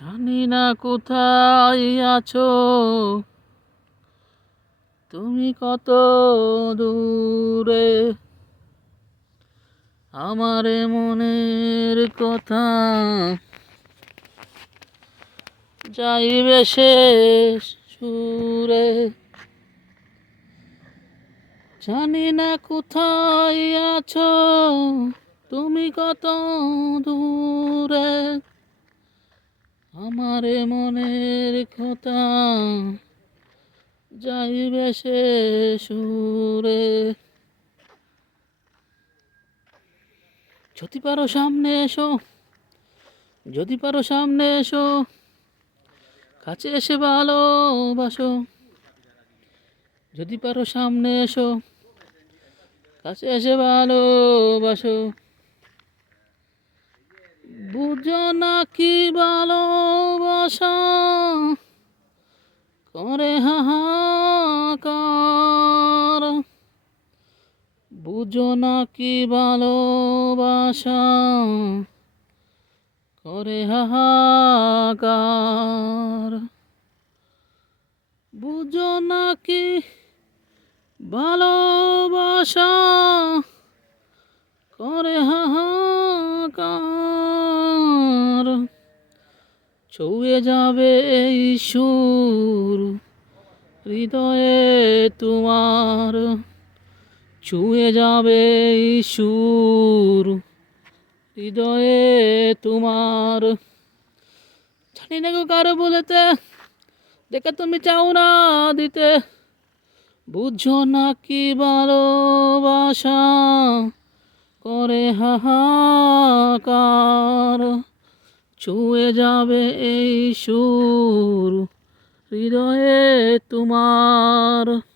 জানি না কোথায় আছো, তুমি কত দূরে। আমার মনের কথা যাইবে শেষ সুরে। জানি না কোথায় আছো, তুমি কত দূরে। আমার মনের কথা যাইবে শেষ সুরে। যদি পারো সামনে এসো, যদি পারো সামনে এসো, কাছে এসে ভালোবাসো। যদি পারো সামনে এসো, কাছে এসে ভালোবাসো। বুঝো না কি ভালোবাসা করে হাহাকার। বুঝো না কি ভালোবাসা করে হাহাকার। বুঝো না কি ভালোবাসা করে হাহাকার। ছুঁয়ে যাবে এই সুর হৃদয়ে তোমার। ছুঁয়ে যাবে এই সুর হৃদয়ে তোমার। জানি না গো কারো বলেতে দেখে তুমি চাও না দিতে। বুঝো না কি ভালোবাসা করে হাহাকার। ছুঁয়ে যাবে এই সুর হৃদয়ে তোমার।